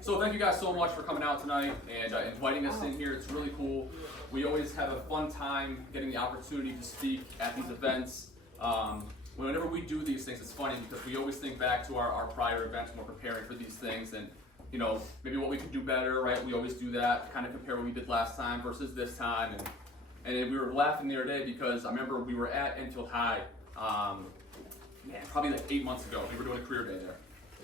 So thank you guys so much for coming out tonight and inviting us in here. It's really cool. We always have a fun time getting the opportunity to speak at these events. Whenever we do these things, it's funny because we always think back to our prior events when we're preparing for these things and, you know, maybe what we could do better, right? We always do that, kind of compare what we did last time versus this time. And we were laughing the other day because I remember we were at Enfield High, probably like 8 months ago. We were doing a career day there.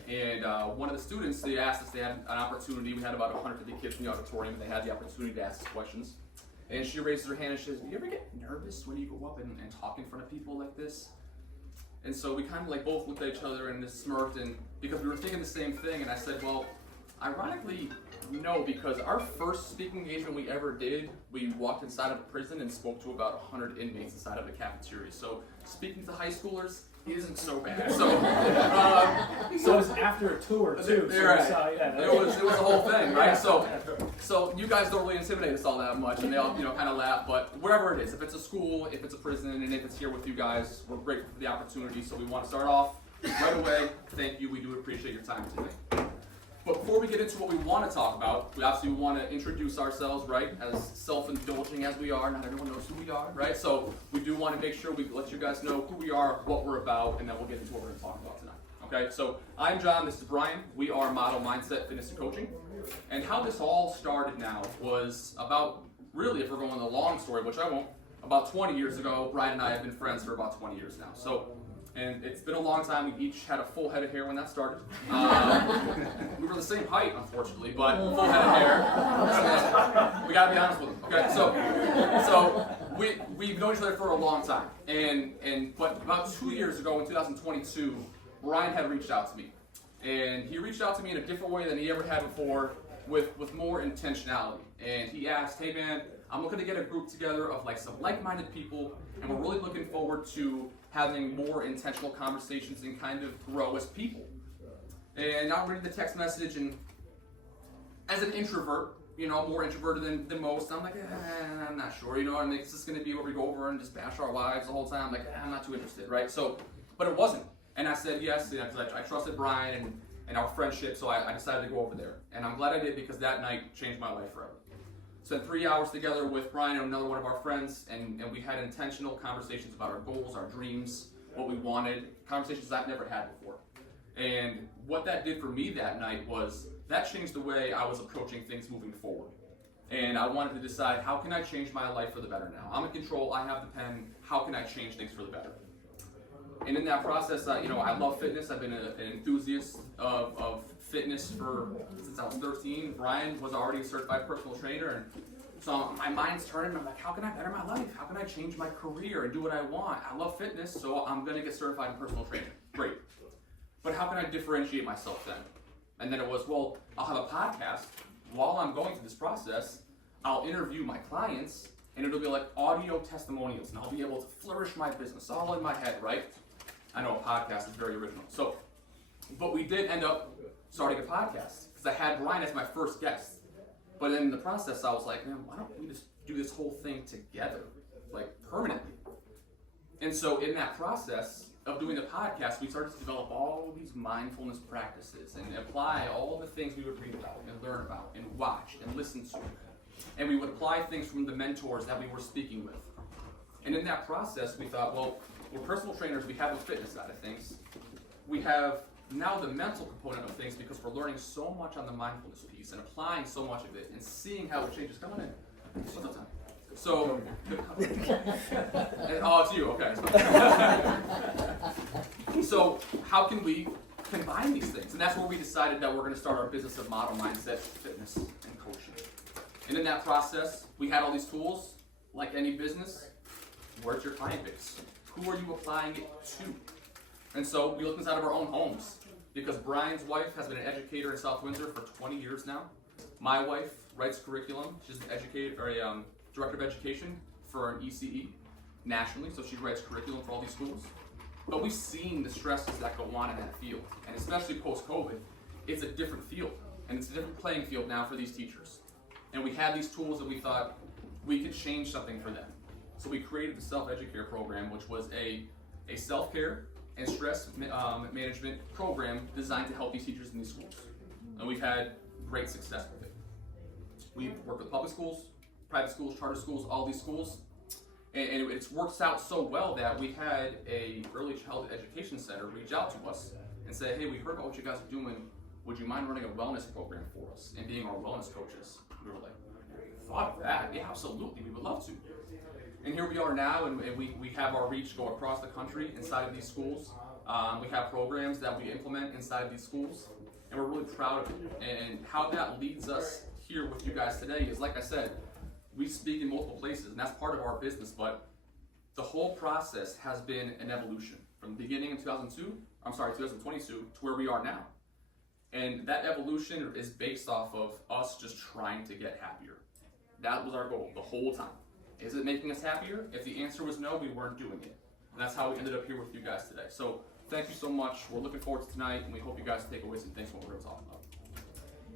And one of the students, they asked us, they had an opportunity, we had about 150 kids in the auditorium, and they had the opportunity to ask us questions. And she raises her hand and she says, do you ever get nervous when you go up and talk in front of people like this? And so we kind of like both looked at each other and just smirked, and because we were thinking the same thing, and I said, well, ironically, no, because our first speaking engagement we ever did, we walked inside of a prison and spoke to about 100 inmates inside of a cafeteria. So speaking to high schoolers isn't so bad. So it was after a tour too. Right. It was a whole thing, right? So you guys don't really intimidate us all that much, and they all kind of laugh. But wherever it is, if it's a school, if it's a prison, and if it's here with you guys, we're grateful for the opportunity. So we want to start off right away. Thank you. We do appreciate your time today. But before we get into what we want to talk about, we obviously want to introduce ourselves, right? As self-indulging as we are, not everyone knows who we are, right? So we do want to make sure we let you guys know who we are, what we're about, and then we'll get into what we're going to talk about tonight. Okay, so I'm John, this is Brian. We are Model Mindset Fitness and Coaching. And how this all started now was about, really, if we're going the long story, which I won't, about 20 years ago. Brian and I have been friends for about 20 years now. And it's been a long time. We each had a full head of hair when that started. We were the same height, unfortunately, but full head of hair. We gotta be honest with them. Okay, so we've known each other for a long time. But about 2 years ago, in 2022, Brian had reached out to me, and he reached out to me in a different way than he ever had before, with more intentionality. And he asked, "Hey man, I'm looking to get a group together of like some like-minded people, and we're really looking forward to having more intentional conversations and kind of grow as people." And I'm reading the text message, and as an introvert, more introverted than most, I'm like, I'm not sure, I mean, it's just going to be where we go over and just bash our wives the whole time. I'm like, I'm not too interested, right? So, but it wasn't. And I said yes, because I trusted Brian and our friendship, so I decided to go over there. And I'm glad I did, because that night changed my life forever. Spent 3 hours together with Brian and another one of our friends, and we had intentional conversations about our goals, our dreams, what we wanted, conversations I've never had before. And what that did for me that night was, that changed the way I was approaching things moving forward. And I wanted to decide, how can I change my life for the better now? I'm in control, I have the pen, how can I change things for the better? And in that process, I love fitness. I've been an enthusiast of fitness since I was 13. Brian was already a certified personal trainer, and so my mind's turning. I'm like, how can I better my life? How can I change my career and do what I want? I love fitness, so I'm going to get certified in personal training. Great. But how can I differentiate myself then? And then it was, well, I'll have a podcast. While I'm going through this process, I'll interview my clients, and it'll be like audio testimonials, and I'll be able to flourish my business all in my head, right? I know a podcast is very original. But we did end up starting a podcast because I had Brian as my first guest. But then in the process, I was like, man, why don't we just do this whole thing together, like permanently? And so in that process of doing the podcast, we started to develop all these mindfulness practices and apply all the things we would read about and learn about and watch and listen to. And we would apply things from the mentors that we were speaking with. And in that process, we thought, well, we're personal trainers, we have the fitness side of things. We have now the mental component of things, because we're learning so much on the mindfulness piece and applying so much of it and seeing how it changes. Come on in. What's up, Tom? So, oh, it's you, okay. So how can we combine these things? And that's where we decided that we're going to start our business of Model Mindset Fitness and Coaching. And in that process, we had all these tools. Like any business, where's your client base? Who are you applying it to? And so we looked inside of our own homes, because Brian's wife has been an educator in South Windsor for 20 years now. My wife writes curriculum. She's an director of education for an ECE nationally, so she writes curriculum for all these schools. But we've seen the stresses that go on in that field, and especially post-COVID, it's a different field, and it's a different playing field now for these teachers. And we had these tools that we thought we could change something for them. So we created the Self-Educare program, which was a self-care and stress management program designed to help these teachers in these schools. And we've had great success with it. We've worked with public schools, private schools, charter schools, all these schools, and it's worked out so well that we had a early childhood education center reach out to us and say, hey, we heard about what you guys are doing. Would you mind running a wellness program for us and being our wellness coaches? We were like, thought of that? Yeah, absolutely, we would love to. And here we are now, and we have our reach go across the country inside of these schools. We have programs that we implement inside of these schools, and we're really proud of it. And how that leads us here with you guys today is, like I said, we speak in multiple places, and that's part of our business, but the whole process has been an evolution from the beginning in 2022 to where we are now. And that evolution is based off of us just trying to get happier. That was our goal the whole time. Is it making us happier? If the answer was no, we weren't doing it. And that's how we ended up here with you guys today. So thank you so much. We're looking forward to tonight, and we hope you guys take away some things from what we're going to talk about.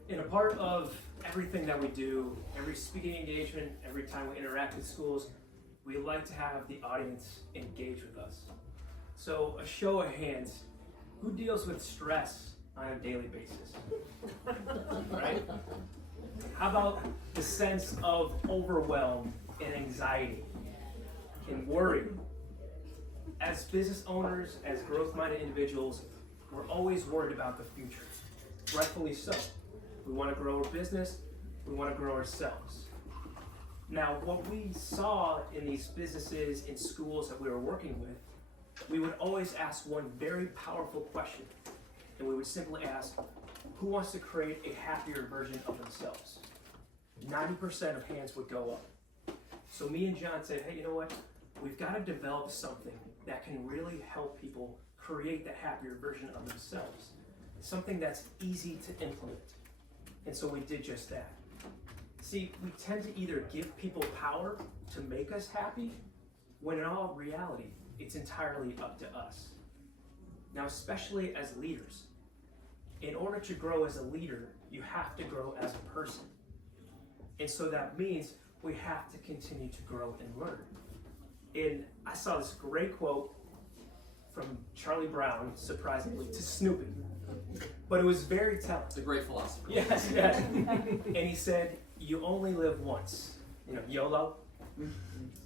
And a part of everything that we do, every speaking engagement, every time we interact with schools, we like to have the audience engage with us. So a show of hands, who deals with stress on a daily basis? Right? How about the sense of overwhelm and anxiety and worry? As business owners, as growth-minded individuals, we're always worried about the future. Rightfully so. We want to grow our business, we want to grow ourselves. Now, what we saw in these businesses, in schools that we were working with, we would always ask one very powerful question. And we would simply ask, who wants to create a happier version of themselves? 90% of hands would go up. So me and John said, hey, you know what? We've got to develop something that can really help people create that happier version of themselves. Something that's easy to implement. And so we did just that. See, we tend to either give people power to make us happy, when in all reality, it's entirely up to us. Now, especially as leaders, in order to grow as a leader, you have to grow as a person. And so that means we have to continue to grow and learn. And I saw this great quote from Charlie Brown, surprisingly, to Snoopy. But it was very telling. It's a great philosopher. Yes, yes. And he said, you only live once. You know, YOLO.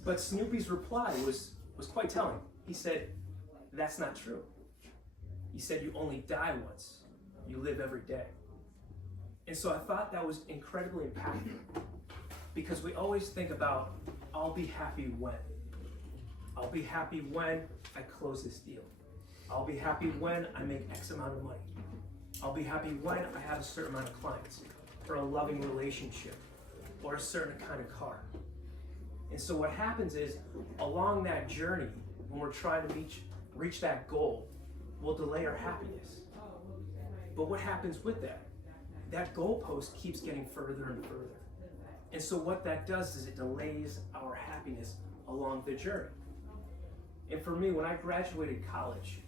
But Snoopy's reply was quite telling. He said, that's not true. He said, you only die once. You live every day. And so I thought that was incredibly impactful, because we always think about, I'll be happy when. I'll be happy when I close this deal. I'll be happy when I make X amount of money. I'll be happy when I have a certain amount of clients, or a loving relationship, or a certain kind of car. And so what happens is, along that journey, when we're trying to reach that goal, we'll delay our happiness. But what happens with that? That goalpost keeps getting further and further. And so what that does is it delays our happiness along the journey. And for me, when I graduated college,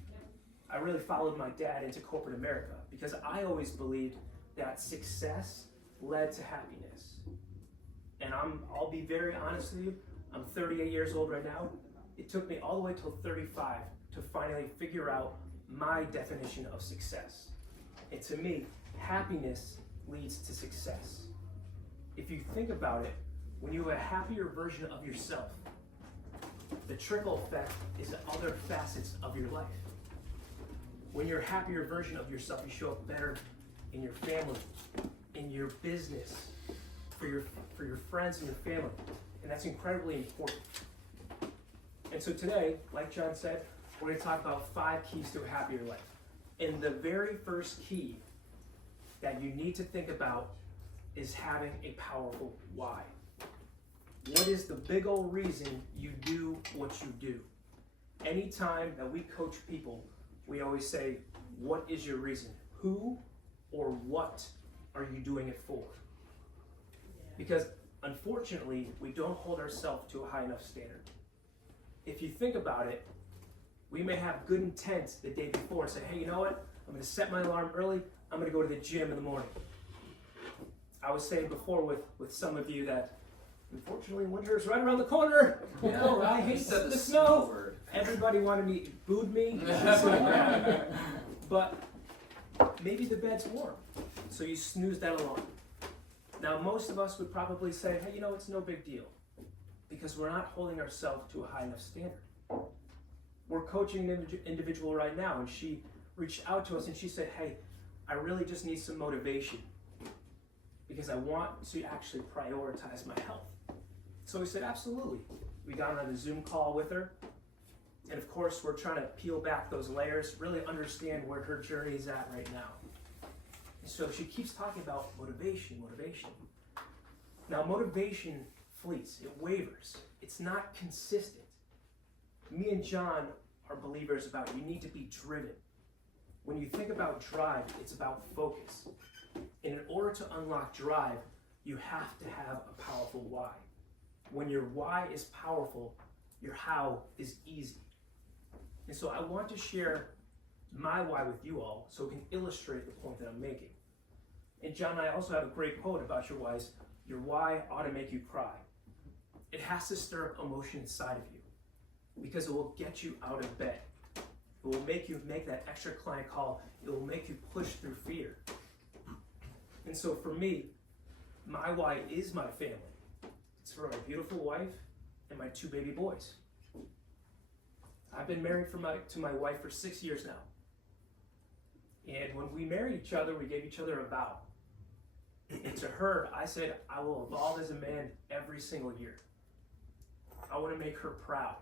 I really followed my dad into corporate America, because I always believed that success led to happiness. And I'll be very honest with you, I'm 38 years old right now. It took me all the way till 35 to finally figure out my definition of success. And to me, happiness leads to success. If you think about it, when you have a happier version of yourself, the trickle effect is the other facets of your life. When you're a happier version of yourself, you show up better in your family, in your business, for your friends and your family. And that's incredibly important. And so today, like John said, we're going to talk about 5 keys to a happier life. And the very first key that you need to think about is having a powerful why. What is the big old reason you do what you do? Anytime that we coach people, we always say, what is your reason? Who or what are you doing it for? Because unfortunately, we don't hold ourselves to a high enough standard. If you think about it, we may have good intent the day before and say, hey, you know what? I'm going to set my alarm early. I'm going to go to the gym in the morning. I was saying before with some of you that unfortunately winter is right around the corner. You know, I hate the snow. Everybody booed me. But maybe the bed's warm. So you snooze that alarm. Now, most of us would probably say, hey, it's no big deal, because we're not holding ourselves to a high enough standard. We're coaching an individual right now, and she reached out to us and she said, hey, I really just need some motivation because I want to actually prioritize my health. So we said, absolutely. We got on a Zoom call with her, and of course, we're trying to peel back those layers, really understand where her journey is at right now. And so she keeps talking about motivation. Now, motivation fleets, it wavers. It's not consistent. Me and John are believers about you need to be driven. When you think about drive, it's about focus. And in order to unlock drive, you have to have a powerful why. When your why is powerful, your how is easy. And so I want to share my why with you all so it can illustrate the point that I'm making. And John and I also have a great quote about your whys. Your why ought to make you cry. It has to stir up emotion inside of you because it will get you out of bed. It will make you make that extra client call. It will make you push through fear. And so for me, my why is my family. It's for my beautiful wife and my 2 baby boys. I've been married to my wife for 6 years now. And when we married each other, we gave each other a vow. And to her, I said, I will evolve as a man every single year. I want to make her proud.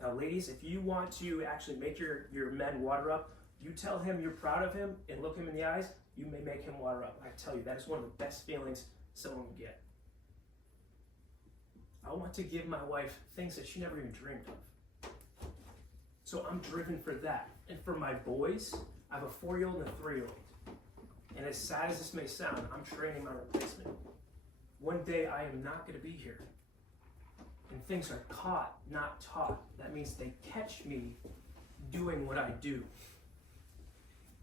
Now, ladies, if you want to actually make your men water up, you tell him you're proud of him and look him in the eyes, you may make him water up. I tell you, that is one of the best feelings someone can get. I want to give my wife things that she never even dreamed of. So I'm driven for that. And for my boys, I have a 4-year-old and a 3-year-old. And as sad as this may sound, I'm training my replacement. One day I am not going to be here. And things are caught, not taught. That means they catch me doing what I do.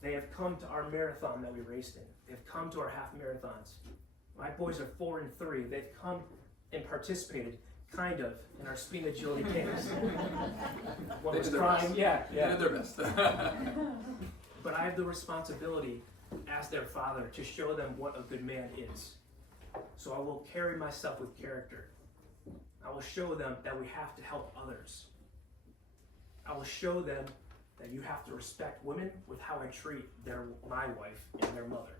They have come to our marathon that we raced in. They've come to our half marathons. My boys are 4 and 3. They've come and participated, kind of, in our speed and agility games. One was crying, yeah. They did their best. But I have the responsibility as their father to show them what a good man is. So I will carry myself with character. I will show them that we have to help others. I will show them that you have to respect women with how I treat my wife and their mother.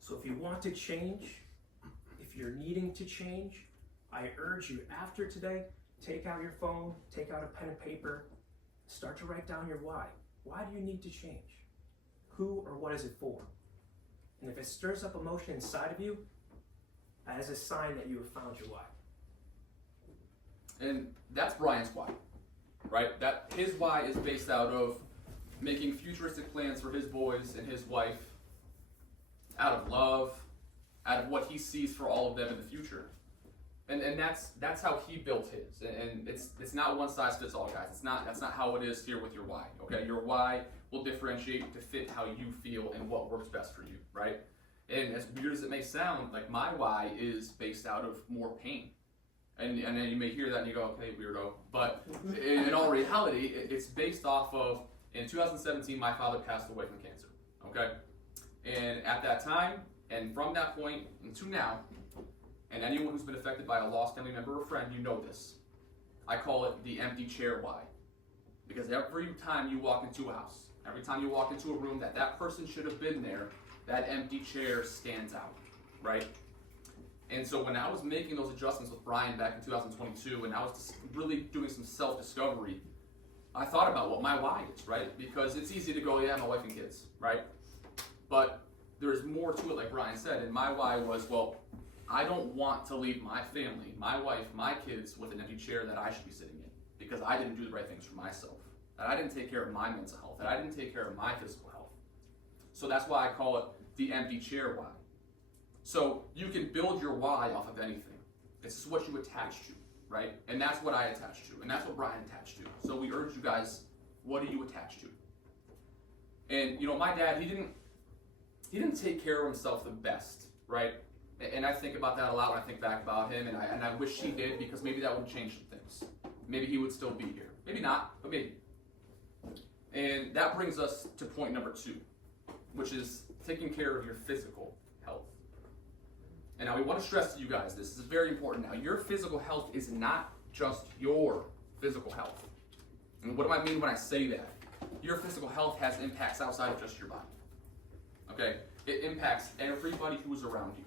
So if you want to change, if you're needing to change, I urge you after today, take out your phone, take out a pen and paper, start to write down your why. Why do you need to change? Who or what is it for? And if it stirs up emotion inside of you, that is a sign that you have found your why. And that's Brian's why, right? That his why is based out of making futuristic plans for his boys and his wife out of love, out of what he sees for all of them in the future. And that's how he built his. And it's not one size fits all, guys. That's not how it is here with your why. Okay, your why will differentiate to fit how you feel and what works best for you, right? And as weird as it may sound, like my why is based out of more pain. And then you may hear that and you go, okay, weirdo. But in all reality, it's based off of, in 2017, my father passed away from cancer, okay? And at that time, and from that point to now, and anyone who's been affected by a lost family member or friend, you know this. I call it the empty chair why. Because every time you walk into a house, every time you walk into a room that person should have been there, that empty chair stands out, right? And so when I was making those adjustments with Brian back in 2022, and I was really doing some self-discovery, I thought about what my why is, right? Because it's easy to go, yeah, my wife and kids, right? But there's more to it, like Brian said, and my why was, well, I don't want to leave my family, my wife, my kids with an empty chair that I should be sitting in because I didn't do the right things for myself, that I didn't take care of my mental health, that I didn't take care of my physical health. So that's why I call it the empty chair why. So you can build your why off of anything. This is what you attach to, right? And that's what I attach to, and that's what Brian attached to. So we urge you guys, what do you attach to? And my dad, he didn't take care of himself the best, right? And I think about that a lot when I think back about him, and I wish he did, because maybe that would change some things. Maybe he would still be here. Maybe not, but maybe. And that brings us to point number 2. which is taking care of your physical health. And now we want to stress to you guys, this is very important now. Your physical health is not just your physical health. And what do I mean when I say that? Your physical health has impacts outside of just your body. Okay? It impacts everybody who's around you.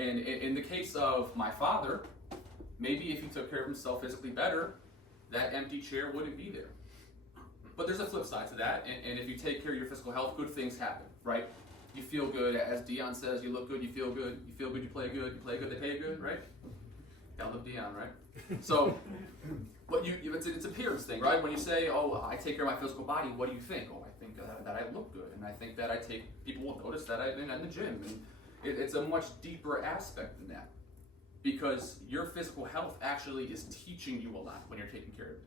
And in the case of my father, maybe if he took care of himself physically better, that empty chair wouldn't be there. But there's a flip side to that, and if you take care of your physical health, good things happen, right? You feel good, as Dion says, you look good, you feel good, you play good, they pay you good, right? Gotta love Dion, right? So, but it's a appearance thing, right? When you say, oh, I take care of my physical body, what do you think? Oh, I think that I look good, and I think that people will notice that I'm in the gym, and it's a much deeper aspect than that. Because your physical health actually is teaching you a lot when you're taking care of it.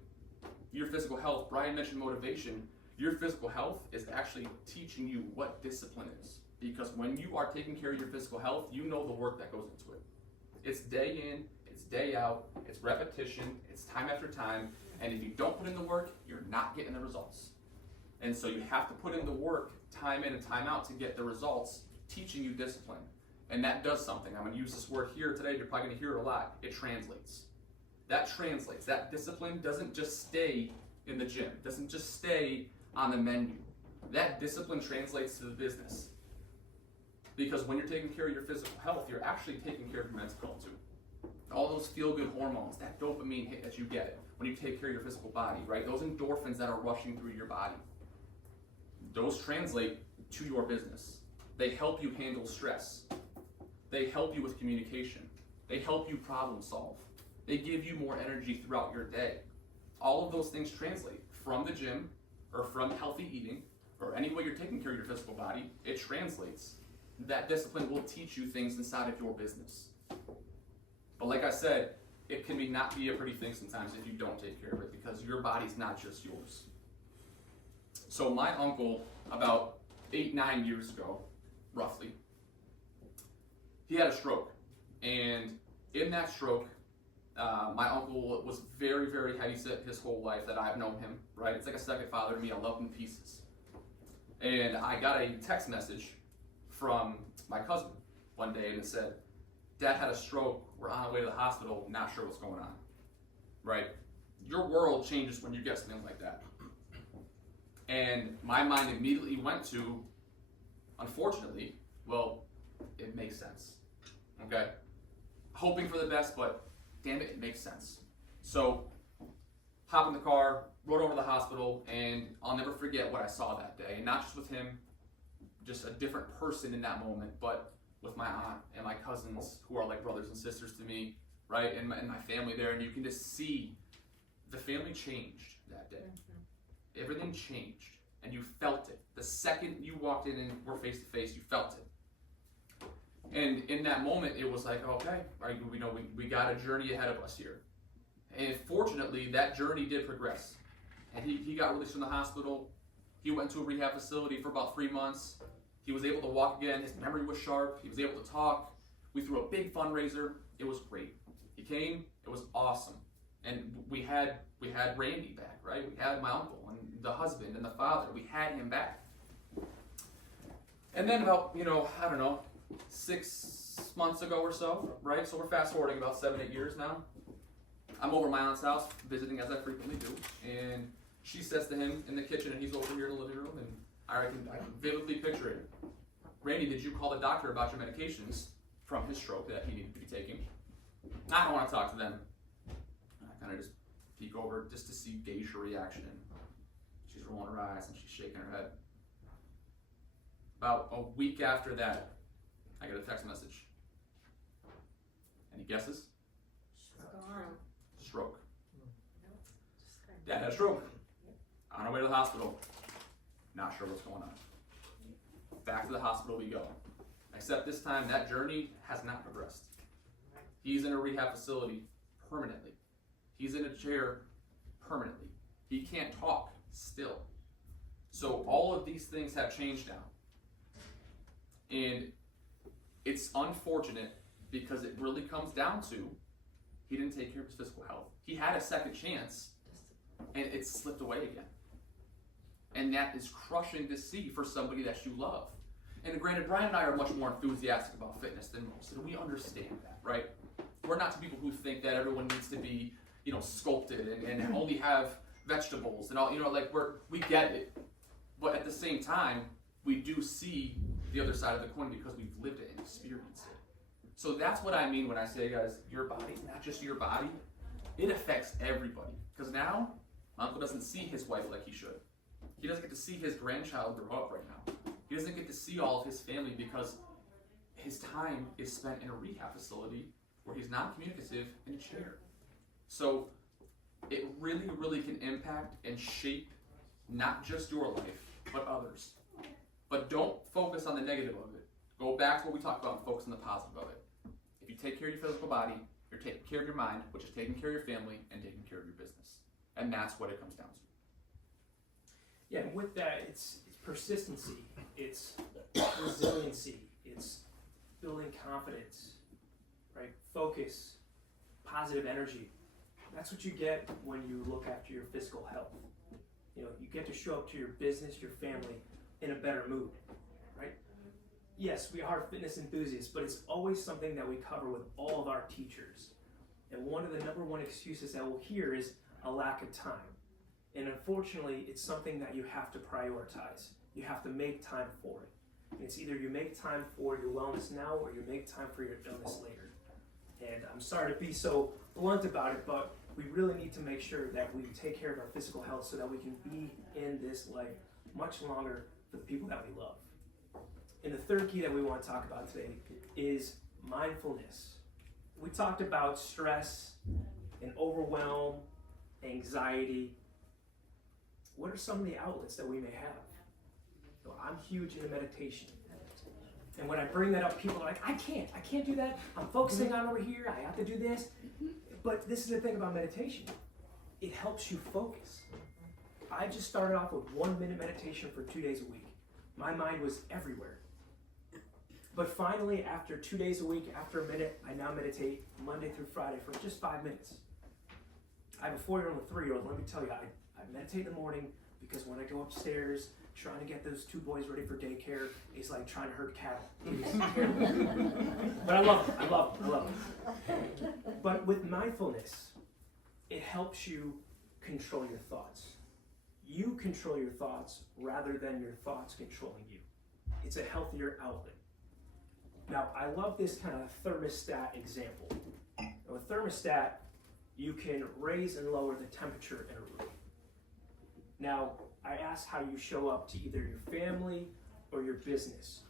Your physical health, Brian mentioned motivation, your physical health is actually teaching you what discipline is. Because when you are taking care of your physical health, you know the work that goes into it. It's day in, it's day out, it's repetition, it's time after time, and if you don't put in the work, you're not getting the results. And so you have to put in the work time in and time out to get the results, teaching you discipline. And that does something. I'm going to use this word here today. You're probably going to hear it a lot. It translates. That translates. That discipline doesn't just stay in the gym. It doesn't just stay on the menu. That discipline translates to the business. Because when you're taking care of your physical health, you're actually taking care of your mental health too. All those feel-good hormones, that dopamine hit that you get when you take care of your physical body, right? Those endorphins that are rushing through your body, those translate to your business. They help you handle stress. They help you with communication. They help you problem solve. They give you more energy throughout your day. All of those things translate from the gym or from healthy eating or any way you're taking care of your physical body. It translates. That discipline will teach you things inside of your business. But like I said, it can not be a pretty thing sometimes if you don't take care of it because your body's not just yours. So my uncle, about 8-9 years ago, roughly, he had a stroke, and in that stroke, my uncle was very, very heavy sick his whole life that I've known him, right? It's like a second father to me. I love him to pieces. And I got a text message from my cousin one day, and it said, Dad had a stroke, we're on our way to the hospital, not sure what's going on, right? Your world changes when you get something like that. And my mind immediately went to, unfortunately, well, it makes sense. Okay? Hoping for the best, but damn it makes sense. So, hop in the car, rode over to the hospital, and I'll never forget what I saw that day. And not just with him, just a different person in that moment, but with my aunt and my cousins who are like brothers and sisters to me, right? And my family there, and you can just see the family changed that day. Mm-hmm. Everything changed, and you felt it. The second you walked in and were face to face, you felt it. And in that moment, it was like, okay, right, we got a journey ahead of us here. And fortunately, that journey did progress. And he got released from the hospital. He went to a rehab facility for about 3 months. He was able to walk again. His memory was sharp. He was able to talk. We threw a big fundraiser. It was great. He came. It was awesome. And we had Randy back, right? We had my uncle and the husband and the father. We had him back. And then about, 6 months ago or so, right? So we're fast forwarding about 7-8 years now. I'm over at my aunt's house visiting as I frequently do, and she says to him in the kitchen, and he's over here in the living room, and I can vividly picture it. Randy, did you call the doctor about your medications from his stroke that he needed to be taking? I don't want to talk to them. I kind of just peek over just to gauge her reaction, and she's rolling her eyes and she's shaking her head. About a week after that, I get a text message. Any guesses? Stroke. Dad had a stroke. On our way to the hospital. Not sure what's going on. Back to the hospital we go. Except this time, that journey has not progressed. He's in a rehab facility permanently. He's in a chair permanently. He can't talk still. So all of these things have changed now. And it's unfortunate because it really comes down to he didn't take care of his physical health. He had a second chance, and it slipped away again. And that is crushing to see for somebody that you love. And granted, Brian and I are much more enthusiastic about fitness than most, and we understand that, right? We're not two people who think that everyone needs to be, sculpted and only have vegetables and all, we get it. But at the same time, we do see the other side of the coin because we've lived it and experienced it. So that's what I mean when I say, guys, your body, not just your body, it affects everybody. Because now, my uncle doesn't see his wife like he should. He doesn't get to see his grandchild grow up right now. He doesn't get to see all of his family because his time is spent in a rehab facility where he's not communicative in a chair. So it really, really can impact and shape not just your life, but others. But don't focus on the negative of it. Go back to what we talked about and focus on the positive of it. If you take care of your physical body, you're taking care of your mind, which is taking care of your family and taking care of your business. And that's what it comes down to. Yeah, and with that, it's persistency, it's resiliency, it's building confidence, right? Focus, positive energy. That's what you get when you look after your physical health. You get to show up to your business, your family, in a better mood, right? Yes, we are fitness enthusiasts, but it's always something that we cover with all of our teachers. And one of the number one excuses that we'll hear is a lack of time. And unfortunately, it's something that you have to prioritize. You have to make time for it. And it's either you make time for your wellness now or you make time for your illness later. And I'm sorry to be so blunt about it, but we really need to make sure that we take care of our physical health so that we can be in this life much longer for the people that we love. And the third key that we want to talk about today is mindfulness. We talked about stress and overwhelm, anxiety. What are some of the outlets that we may have? I'm huge into meditation. And when I bring that up, people are like, I can't do that. I'm focusing on over here. I have to do this. But this is the thing about meditation. It helps you focus. I just started off with 1 minute meditation for 2 days a week. My mind was everywhere. But finally, after 2 days a week, after a minute, I now meditate Monday through Friday for just 5 minutes. I have a 4-year-old and a 3-year-old. Let me tell you, I meditate in the morning because when I go upstairs, trying to get those 2 boys ready for daycare is like trying to herd cattle. But I love it. But with mindfulness, it helps you control your thoughts. You control your thoughts rather than your thoughts controlling you. It's a healthier outlet. Now, I love this kind of thermostat example. Now, a thermostat, you can raise and lower the temperature in a room. Now, I asked how you show up to either your family or your business.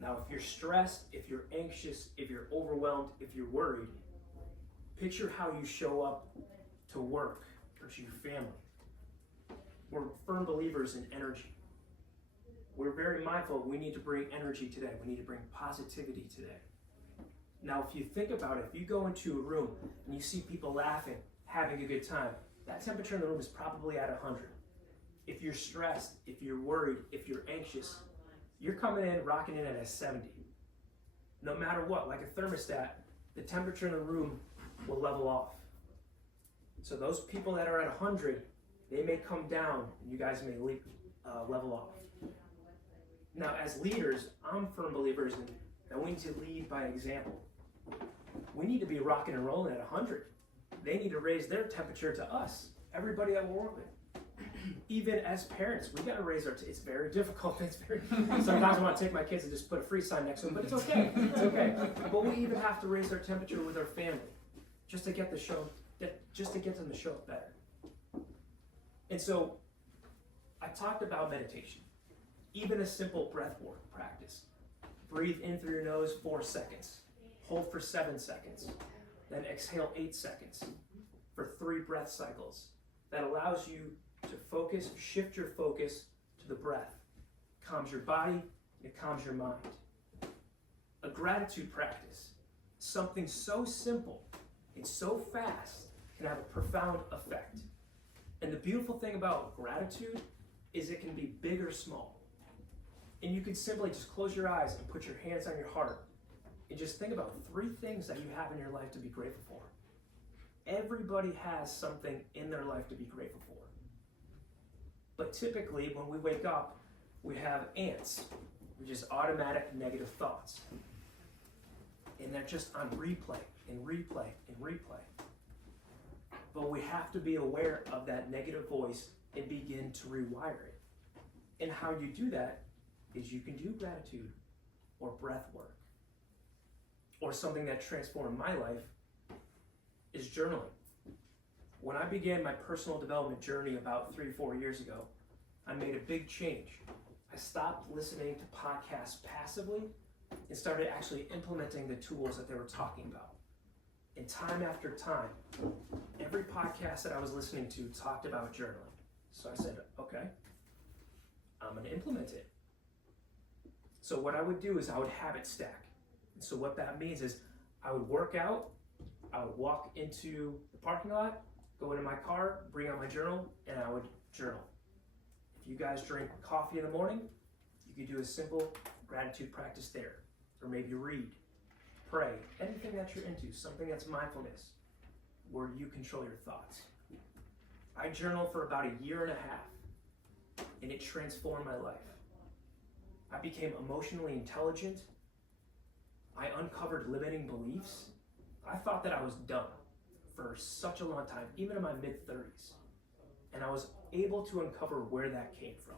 Now, if you're stressed, if you're anxious, if you're overwhelmed, if you're worried, picture how you show up to work or to your family. We're firm believers in energy. We're very mindful we need to bring energy today. We need to bring positivity today. Now, if you think about it, if you go into a room and you see people laughing, having a good time, that temperature in the room is probably at 100. If you're stressed, if you're worried, if you're anxious, you're coming in, rocking in at a 70. No matter what, like a thermostat, the temperature in the room will level off. So those people that are at 100, they may come down and you guys may level off. Now, as leaders, I'm firm believers in that we need to lead by example. We need to be rocking and rolling at 100. They need to raise their temperature to us, everybody that we're working with. Even as parents, we got to raise our. It's very difficult. Sometimes I want to take my kids and just put a free sign next to them, but it's okay. It's okay. But we even have to raise our temperature with our family, just to get them to show up better. And so, I talked about meditation, even a simple breath work practice. Breathe in through your nose 4 seconds, hold for 7 seconds, then exhale 8 seconds for 3 breath cycles. That allows you to focus, shift your focus to the breath. Calms your body, it calms your mind. A gratitude practice, something so simple and so fast, can have a profound effect. And the beautiful thing about gratitude is it can be big or small. And you can simply just close your eyes and put your hands on your heart and just think about 3 things that you have in your life to be grateful for. Everybody has something in their life to be grateful for. But typically, when we wake up, we have ants, which is automatic negative thoughts. And they're just on replay and replay and replay. But we have to be aware of that negative voice and begin to rewire it. And how you do that is you can do gratitude or breath work. Or something that transformed my life is journaling. When I began my personal development journey about 3-4 years ago, I made a big change. I stopped listening to podcasts passively and started actually implementing the tools that they were talking about. And time after time, every podcast that I was listening to talked about journaling. So I said, okay, I'm going to implement it. So what I would do is I would habit stack. And so what that means is I would work out, I would walk into the parking lot, go into my car, bring out my journal, and I would journal. If you guys drink coffee in the morning, you could do a simple gratitude practice there. Or maybe read, pray, anything that you're into, something that's mindfulness, where you control your thoughts. I journaled for about 1.5 years, and it transformed my life. I became emotionally intelligent. I uncovered limiting beliefs. I thought that I was dumb for such a long time, even in my mid-30s. And I was able to uncover where that came from.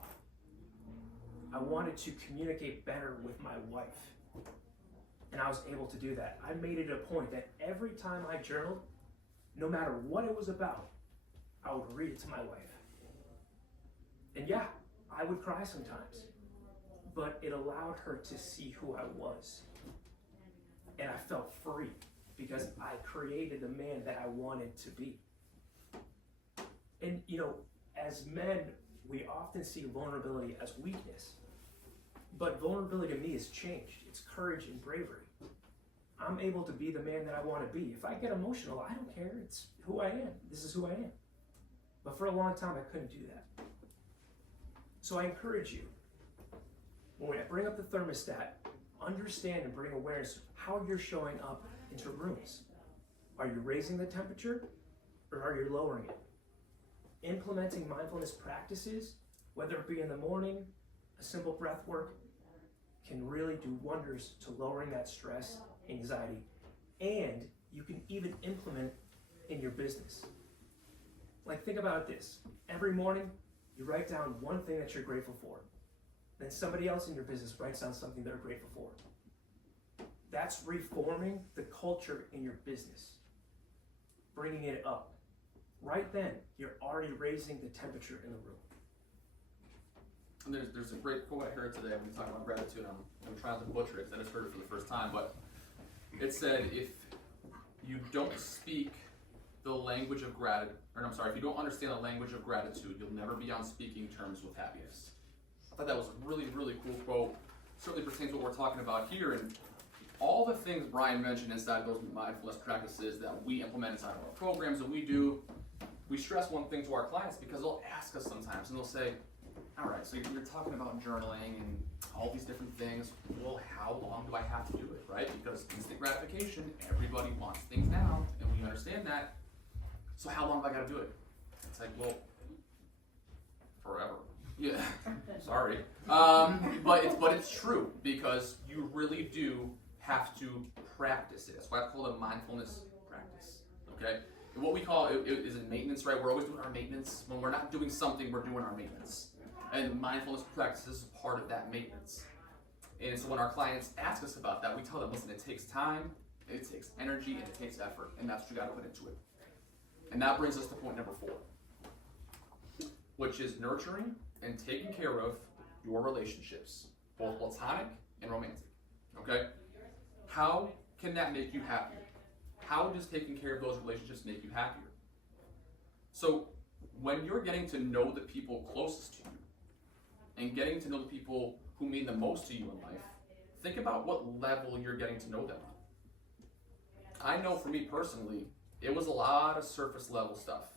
I wanted to communicate better with my wife. And I was able to do that. I made it a point that every time I journaled, no matter what it was about, I would read it to my wife. And yeah, I would cry sometimes, but it allowed her to see who I was. And I felt free because I created the man that I wanted to be. And as men, we often see vulnerability as weakness. But vulnerability to me has changed. It's courage and bravery. I'm able to be the man that I want to be. If I get emotional, I don't care. It's who I am. This is who I am. But for a long time, I couldn't do that. So I encourage you, when I bring up the thermostat, understand and bring awareness how you're showing up into rooms. Are you raising the temperature or are you lowering it? Implementing mindfulness practices, whether it be in the morning, a simple breath work, can really do wonders to lowering that stress, anxiety, and you can even implement in your business. Like, think about this. Every morning, you write down one thing that you're grateful for. Then somebody else in your business writes down something they're grateful for. That's reforming the culture in your business, bringing it up. Right then, you're already raising the temperature in the room. And there's a great quote I heard today when we talk about gratitude. I'm trying not to butcher it because I just heard it for the first time, but it said, if you don't speak the language of gratitude, if you don't understand the language of gratitude, you'll never be on speaking terms with happiness. I thought that was a really, really cool quote. Certainly pertains to what we're talking about here, and all the things Brian mentioned inside those mindfulness practices that we implement inside of our programs that we do. We stress one thing to our clients because they'll ask us sometimes and they'll say, all right, so you're talking about journaling and all these different things. Well, how long do I have to do it, right? Because instant gratification, everybody wants things now, and we understand that. So how long have I got to do it? It's like, well, forever. Yeah, sorry. But it's true because you really do have to practice it. That's why I call it a mindfulness practice, okay? And what we call it is in maintenance, right? We're always doing our maintenance. When we're not doing something, we're doing our maintenance. And mindfulness practice is part of that maintenance. And so when our clients ask us about that, we tell them, listen, it takes time, it takes energy, and it takes effort, and that's what you got to put into it. And that brings us to point number 4, which is nurturing and taking care of your relationships, both platonic and romantic. Okay? How can that make you happier? How does taking care of those relationships make you happier? So when you're getting to know the people closest to you and getting to know the people who mean the most to you in life, think about what level you're getting to know them on. I know for me personally, it was a lot of surface level stuff,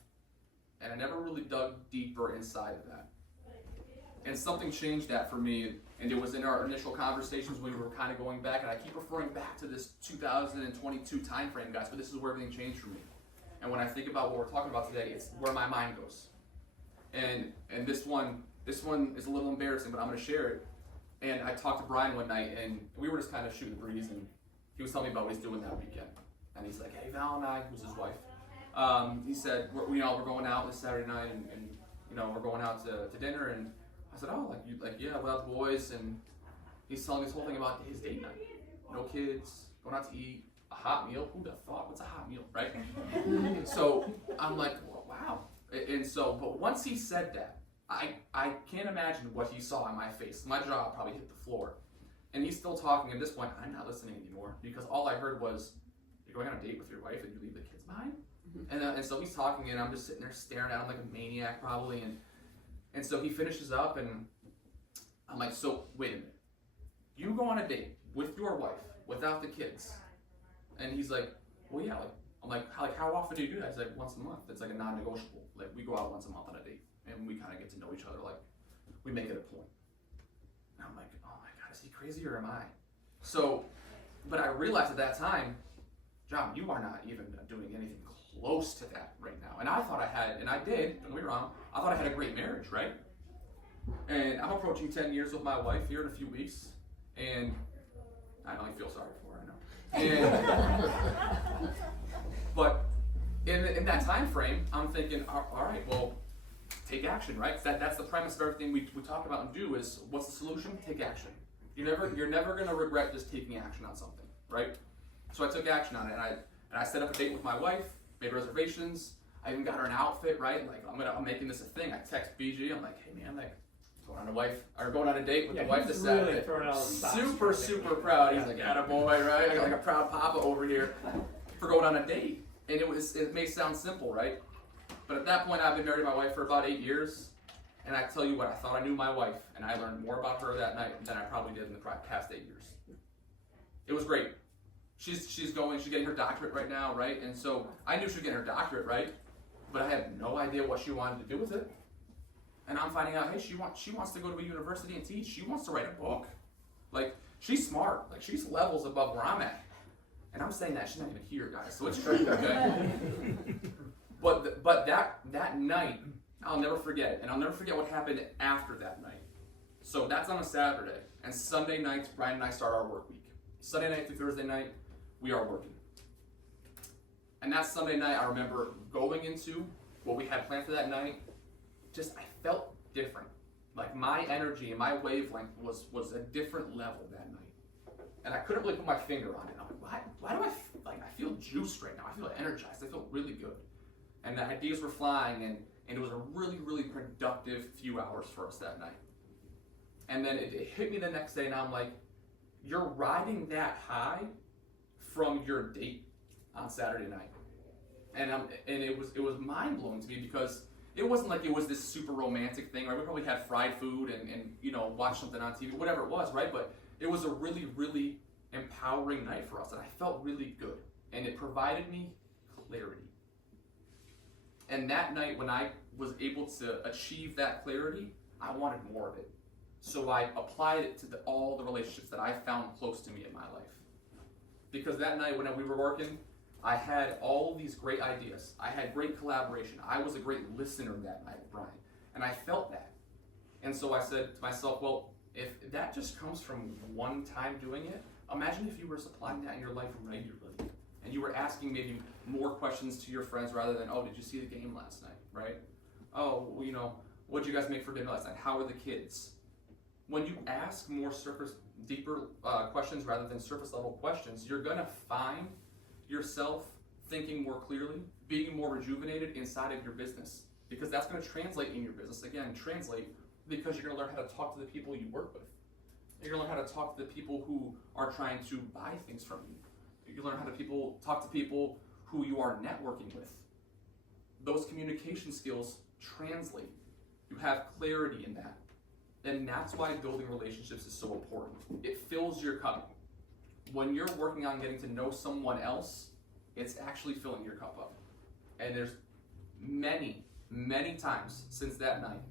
and I never really dug deeper inside of that. And something changed that for me, and it was in our initial conversations when we were kind of going back, and I keep referring back to this 2022 time frame, guys, but this is where everything changed for me. And when I think about what we're talking about today, it's where my mind goes. And this one is a little embarrassing, but I'm gonna share it. And I talked to Brian one night, and we were just kind of shooting the breeze, and he was telling me about what he's doing that weekend. And he's like, "Hey, Val and I," who's his wife, he said, we're going out this Saturday night, and we're going out to dinner." And I said, "Oh, yeah, without the boys." And he's telling me this whole thing about his date night, no kids, going out to eat, a hot meal. Who'd have thought? What's a hot meal, right? So I'm like, well, wow. And so, but once he said that, I can't imagine what he saw on my face. My jaw probably hit the floor. And he's still talking. At this point, I'm not listening anymore, because all I heard was, "You're going on a date with your wife and you leave the kids behind?" And so he's talking, and I'm just sitting there staring at him like a maniac probably. And so he finishes up, and I'm like, "So wait a minute. You go on a date with your wife without the kids?" And he's like, "Well, yeah." I'm like, how often do you do that? He's like, "Once a month. It's like a non-negotiable. Like, we go out once a month on a date, and we kind of get to know each other. Like, we make it a point." And I'm like, "Oh my God, is he crazy or am I?" So, but I realized at that time, "John, you are not even doing anything close to that right now." And I thought I had, and I did, don't get me wrong, I thought I had a great marriage, right? And I'm approaching 10 years with my wife here in a few weeks, and I only feel sorry for her, I know. And, but in that time frame, I'm thinking, all right, well, take action, right? That's the premise of everything we talk about and do is, what's the solution? Take action. You're never going to regret just taking action on something, right? So I took action on it, and I set up a date with my wife, made reservations. I even got her an outfit, right? Like, I'm making this a thing. I text BG. I'm like, "Hey man, like, going on a date with the wife this Saturday." Super proud. He's like, "Attaboy," right? I got like a proud papa over here for going on a date. And it may sound simple, right? But at that point, I've been married to my wife for about 8 years. And I tell you what, I thought I knew my wife, and I learned more about her that night than I probably did in the past 8 years. It was great. She's getting her doctorate right now, right? And so I knew she was getting her doctorate, right? But I had no idea what she wanted to do with it. And I'm finding out, hey, she wants to go to a university and teach. She wants to write a book. Like, she's smart. Like, she's levels above where I'm at. And I'm saying that, she's not even here, guys. So it's true, okay? But that night, I'll never forget it. And I'll never forget what happened after that night. So that's on a Saturday. And Sunday nights, Brian and I start our work week. Sunday night through Thursday night, we are working. And that Sunday night, I remember going into what we had planned for that night. I felt different. Like, my energy and my wavelength was a different level that night. And I couldn't really put my finger on it. I'm like, why do I feel juiced right now? I feel energized. I feel really good. And the ideas were flying, and it was a really, really productive few hours for us that night. And then it hit me the next day, and I'm like, you're riding that high from your date on Saturday night. And it was mind-blowing to me, because it wasn't like it was this super romantic thing, right? We probably had fried food and watched something on TV, whatever it was, right? But it was a really, really empowering night for us, and I felt really good. And it provided me clarity. And that night, when I was able to achieve that clarity, I wanted more of it. So I applied it to all the relationships that I found close to me in my life. Because that night when we were working, I had all of these great ideas. I had great collaboration. I was a great listener that night with Brian. And I felt that. And so I said to myself, well, if that just comes from one time doing it, imagine if you were supplying that in your life regularly. And you were asking maybe more questions to your friends rather than, oh, did you see the game last night, right? Oh, what did you guys make for dinner last night? How are the kids? When you ask more deeper questions rather than surface level questions, you're gonna find yourself thinking more clearly, being more rejuvenated inside of your business, because that's going to translate in your business. Again, translate because you're going to learn how to talk to the people you work with. You're going to learn how to talk to the people who are trying to buy things from you. You learn how to talk to people who you are networking with. Those communication skills translate. You have clarity in that. And that's why building relationships is so important. It fills your cup. When you're working on getting to know someone else, it's actually filling your cup up. And there's many, many times since that night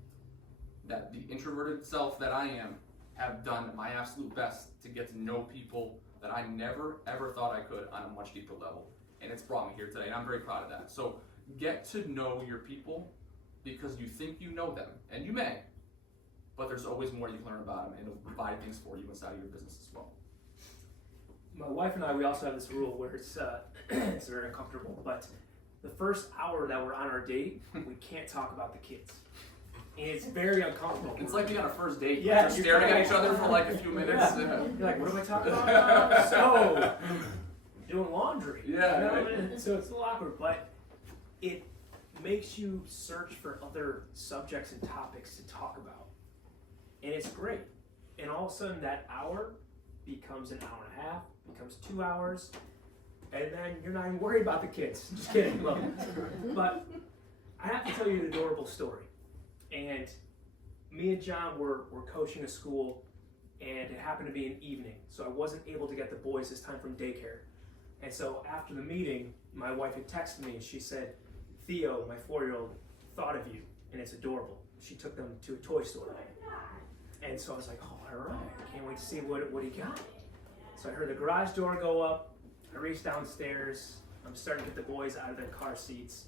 that the introverted self that I am have done my absolute best to get to know people that I never, ever thought I could on a much deeper level. And it's brought me here today, and I'm very proud of that. So get to know your people because you think you know them, and you may, but there's always more you can learn about them, and it'll provide things for you inside of your business as well. My wife and I, we also have this rule where it's it's very uncomfortable, but the first hour that we're on our date, we can't talk about the kids. And it's very uncomfortable. It's like being on a first date. Yeah, You're staring at each other for like a few minutes. Yeah. You're like, what am I talking about? So, doing laundry. Yeah, You know? right. So it's a little awkward, but it makes you search for other subjects and topics to talk about. And it's great. And all of a sudden that hour becomes an hour and a half, becomes 2 hours, and then you're not even worried about the kids. Just kidding. Love it. But I have to tell you an adorable story. And me and John were coaching a school, and it happened to be an evening, so I wasn't able to get the boys this time from daycare. And so after the meeting, my wife had texted me and she said, Theo, my 4-year-old, thought of you, and it's adorable. She took them to a toy store. And so I was like, oh, all right, I can't wait to see what he got. So I heard the garage door go up, I reached downstairs, I'm starting to get the boys out of their car seats,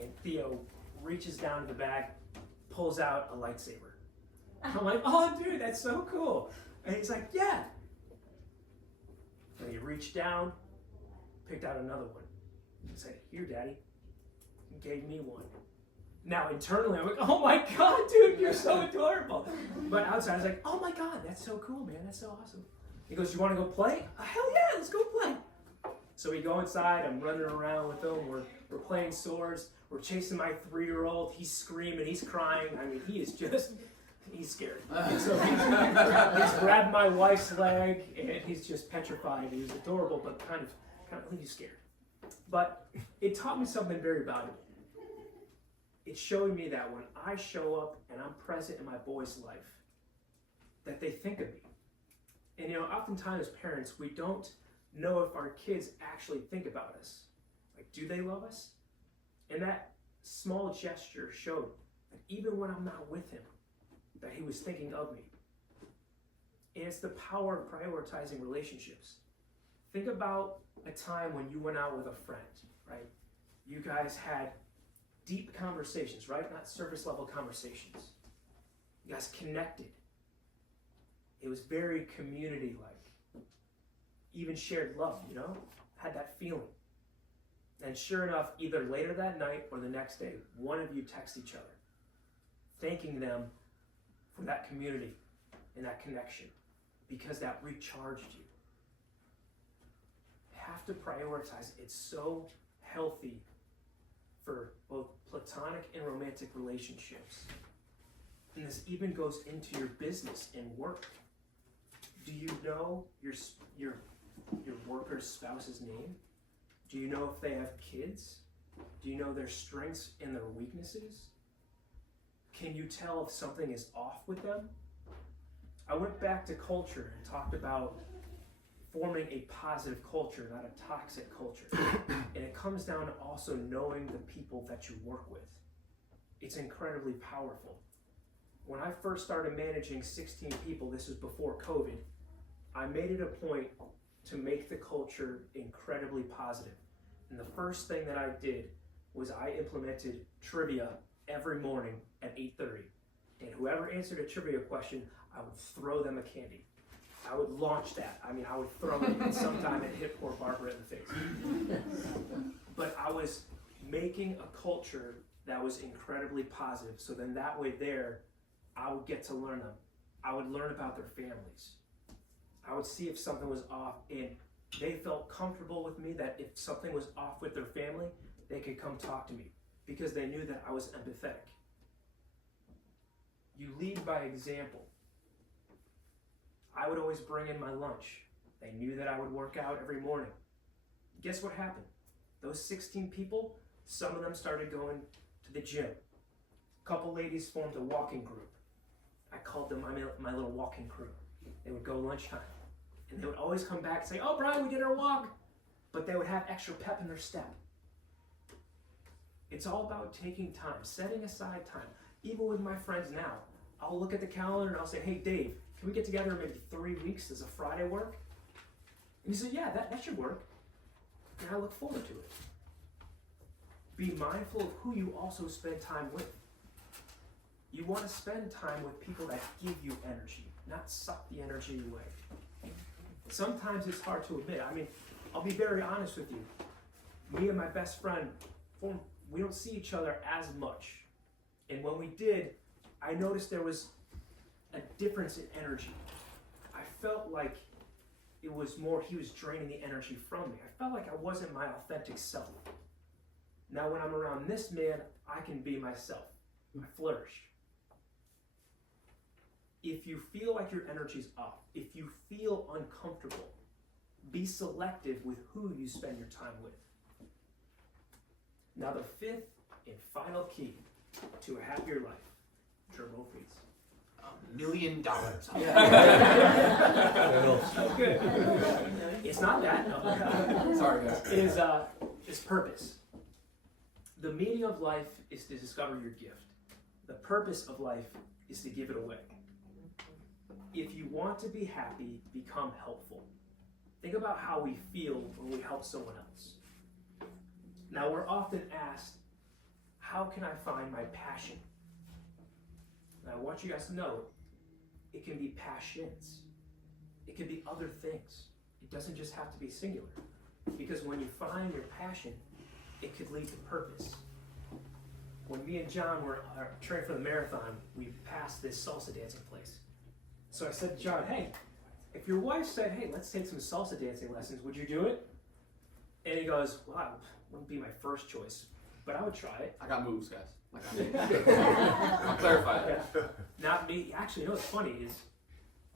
and Theo reaches down to the bag, pulls out a lightsaber. I'm like, oh dude, that's so cool. And he's like, yeah. And he reached down, picked out another one. He said, here, Daddy. He gave me one. Now internally, I'm like, oh my God, dude, you're so adorable. But outside, I was like, oh my God, that's so cool, man. That's so awesome. He goes, you want to go play? Hell yeah, let's go play. So we go inside, I'm running around with him, we're playing swords, we're chasing my 3-year-old, he's screaming, he's crying, I mean, he's scared. So he's grabbed my wife's leg, and he's just petrified. He was adorable, but kind of he's scared. But it taught me something very valuable. It showed me that when I show up and I'm present in my boy's life, that they think of me. And oftentimes as parents, we don't know if our kids actually think about us. Like, do they love us? And that small gesture showed that even when I'm not with him, that he was thinking of me. And it's the power of prioritizing relationships. Think about a time when you went out with a friend, right? You guys had deep conversations, right? Not surface level conversations. You guys connected. It was very community-like. Even shared love, had that feeling. And sure enough, either later that night or the next day, one of you text each other, thanking them for that community and that connection, because that recharged you. You have to prioritize. It's so healthy for both platonic and romantic relationships. And this even goes into your business and work. Do you know your worker's spouse's name? Do you know if they have kids? Do you know their strengths and their weaknesses? Can you tell if something is off with them? I went back to culture and talked about forming a positive culture, not a toxic culture. And it comes down to also knowing the people that you work with. It's incredibly powerful. When I first started managing 16 people, this was before COVID, I made it a point to make the culture incredibly positive. And the first thing that I did was I implemented trivia every morning at 8:30. And whoever answered a trivia question, I would throw them a candy. I would launch that. I would throw it, and sometime it hit poor Barbara in the face. But I was making a culture that was incredibly positive. So then that way there, I would get to learn them. I would learn about their families. I would see if something was off, and they felt comfortable with me that if something was off with their family, they could come talk to me because they knew that I was empathetic. You lead by example. I would always bring in my lunch. They knew that I would work out every morning. Guess what happened? Those 16 people, some of them started going to the gym. A couple ladies formed a walking group. I called them my little walking crew. They would go lunchtime. And they would always come back and say, oh, Brian, we did our walk. But they would have extra pep in their step. It's all about taking time, setting aside time. Even with my friends now, I'll look at the calendar and I'll say, hey, Dave, can we get together in maybe 3 weeks? Does a Friday work? And he said, yeah, that should work. And I look forward to it. Be mindful of who you also spend time with. You want to spend time with people that give you energy, not suck the energy away. Sometimes it's hard to admit. I mean, I'll be very honest with you. Me and my best friend, we don't see each other as much. And when we did, I noticed there was a difference in energy. I felt like it was more, he was draining the energy from me. I felt like I wasn't my authentic self. Now when I'm around this man, I can be myself. I flourish. If you feel like your energy's off, if you feel uncomfortable, be selective with who you spend your time with. Now the fifth and final key to a happier life, drum roll please. $1 million. Good. It's not that. No. Sorry, guys. Is purpose. The meaning of life is to discover your gift. The purpose of life is to give it away. If you want to be happy, become helpful. Think about how we feel when we help someone else. Now, we're often asked, how can I find my passion? And I want you guys to know, it can be passions. It can be other things. It doesn't just have to be singular. Because when you find your passion, it could lead to purpose. When me and John were training for the marathon, we passed this salsa dancing place. So I said to John, hey, if your wife said, hey, let's take some salsa dancing lessons, would you do it? And he goes, well, that wouldn't be my first choice, but I would try it. I got moves, guys. I'll clarify that. Yeah. Not me. Actually, you know what's funny is,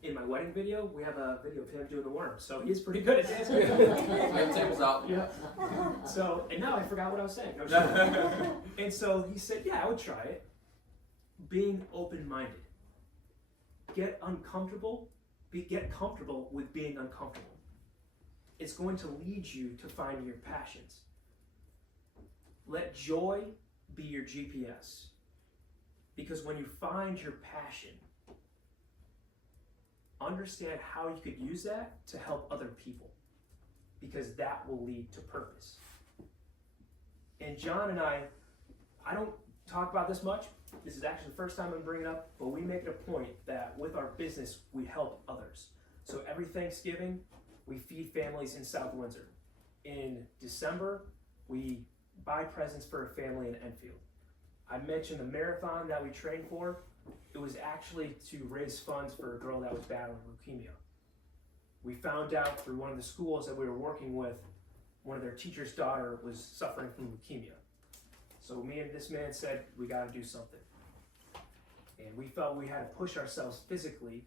in my wedding video, we have a video of him doing the worm, so he's pretty good at dancing. The table's out. Yeah. So, and now I forgot what I was saying. And so he said, yeah, I would try it. Being open-minded. Get uncomfortable. Get comfortable with being uncomfortable. It's going to lead you to finding your passions. Let joy be your GPS. Because when you find your passion, understand how you could use that to help other people. Because that will lead to purpose. And John and I don't talk about this much. This is actually the first time I'm bringing it up, but we make it a point that with our business, we help others. So every Thanksgiving, we feed families in South Windsor. In December, we buy presents for a family in Enfield. I mentioned the marathon that we trained for. It was actually to raise funds for a girl that was battling leukemia. We found out through one of the schools that we were working with, one of their teacher's daughter was suffering from leukemia. So me and this man said, we got to do something. And we felt we had to push ourselves physically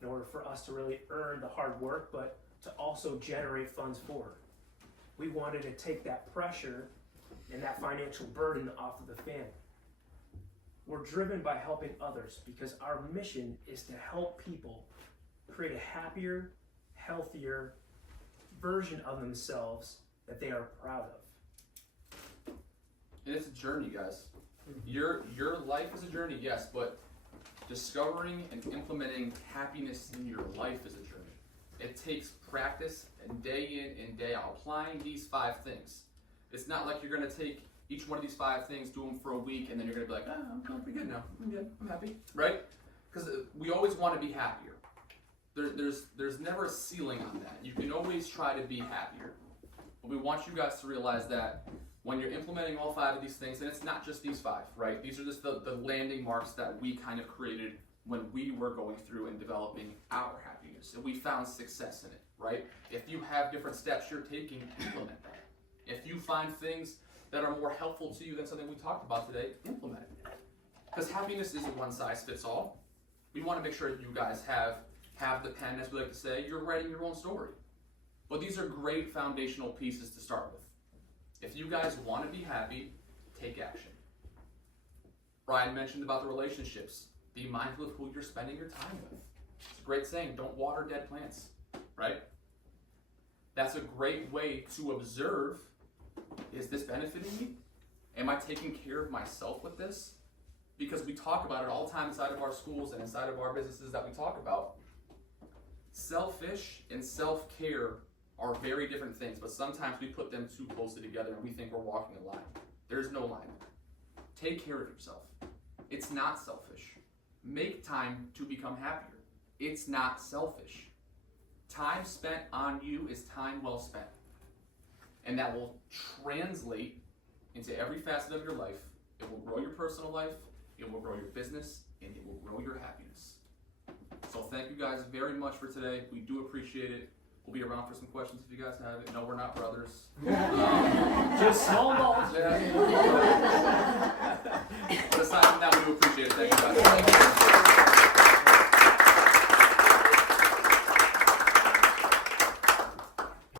in order for us to really earn the hard work, but to also generate funds for her. We wanted to take that pressure and that financial burden off of the family. We're driven by helping others because our mission is to help people create a happier, healthier version of themselves that they are proud of. And it's a journey, guys. Your life is a journey, yes, but discovering and implementing happiness in your life is a journey. It takes practice and day in and day out, applying these 5 things. It's not like you're going to take each one of these 5 things, do them for a week, and then you're going to be like, I'm feeling pretty good now. I'm good. I'm happy, right? Because we always want to be happier. There's never a ceiling on that. You can always try to be happier. But we want you guys to realize that when you're implementing all 5 of these things, and it's not just these 5, right? These are just the landing marks that we kind of created when we were going through and developing our happiness. And we found success in it, right? If you have different steps you're taking, implement that. If you find things that are more helpful to you than something we talked about today, implement it. Because happiness isn't one size fits all. We want to make sure that you guys have the pen, as we like to say, you're writing your own story. But these are great foundational pieces to start with. If you guys want to be happy, take action. Brian mentioned about the relationships. Be mindful of who you're spending your time with. It's a great saying, don't water dead plants, right? That's a great way to observe, is this benefiting me? Am I taking care of myself with this? Because we talk about it all the time inside of our schools and inside of our businesses that we talk about. Selfish and self-care are very different things, but sometimes we put them too closely together and we think we're walking a line. There's no line. Take care of yourself. It's not selfish. Make time to become happier. It's not selfish. Time spent on you is time well spent. And that will translate into every facet of your life. It will grow your personal life, it will grow your business, and it will grow your happiness. So thank you guys very much for today. We do appreciate it. We'll be around for some questions if you guys have it. No, we're not brothers. Just small balls. But aside from that, we do appreciate it. Thank you guys.